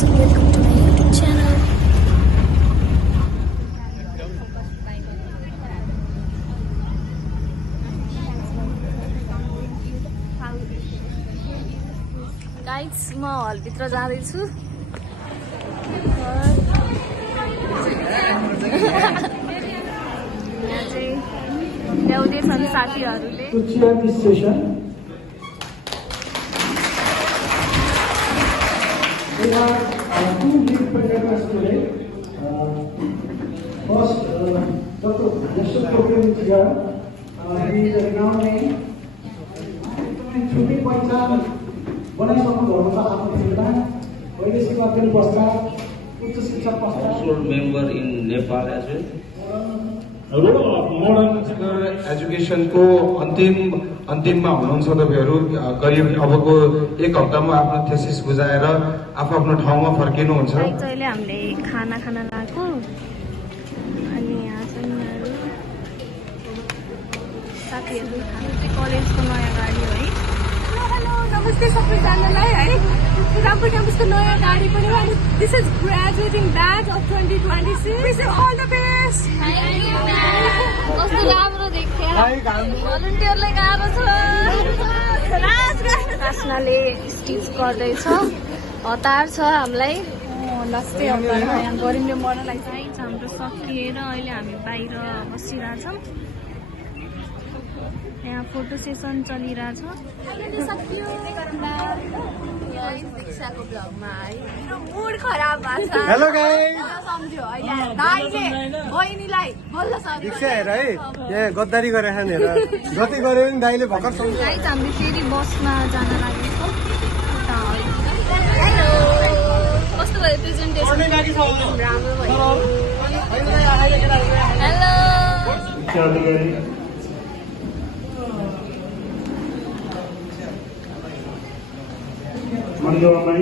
guys, welcome to my YouTube channel. Guys, म हलभित्र जाँदैछु। यहाँ चाहिँ ल्याउँदैछन् साथीहरूले। We have two lead presenters today. First, Dr. Yashwant Program is here. He is a renowned name. छुट्टी पहिचान बनाइसक्नु भएको छ आफ्नो फिल्डमा। वैदेशिक अध्ययन पश्चात उच्च शिक्षा पश्चात also member in Nepal as well. Modern एजुकेसनको अन्तिममा हुनुहुन्छ तपाईँहरू। करिब अबको एक हप्तामा आफ्नो थेसिस बुझाएर आफ्नो ठाउँमा फर्किनुहुन्छ। अहिले हामीले खाना खान लाग्यो अनि यहाँ चाहिँ साथीहरू कलेजको नयाँ गाडी है। हेलो नमस्ते सबैजनालाई है। राम्रो क्याम्पसको नयाँ गाडी पनि हो अनि this is graduating batch of 2026। Wish you all the best. कस्तो राम्रो देख्यो। भलन्टियरलाई गाह्रो छ। राजनाले स्टिच गर्दैछ। हतार छ हामीलाई। लास्टै हप्तामा यहाँ गरिमले मर्नलाई चाहिँ हाम्रो सकिएर अहिले हामी बाहिर बसिरहेछौँ। यहाँ फोटो सेसन चलिरहेछ। मुड खराब भएको छ। हेलो गाइस, सम्झ्यो अहिले दाइले बहिनीलाई बल्ल सम्झ्यो। दीक्षा हेर है, यहाँ गद्दारी गरे खान हेर। जति गरे पनि दाइले भर्खर सम्झ्यो। गाइस हामी फेरि बसमा जान लागेको। कस्तो भयो प्रेजेन्टेसन? राम्रो भयो। हेलो मनोरमा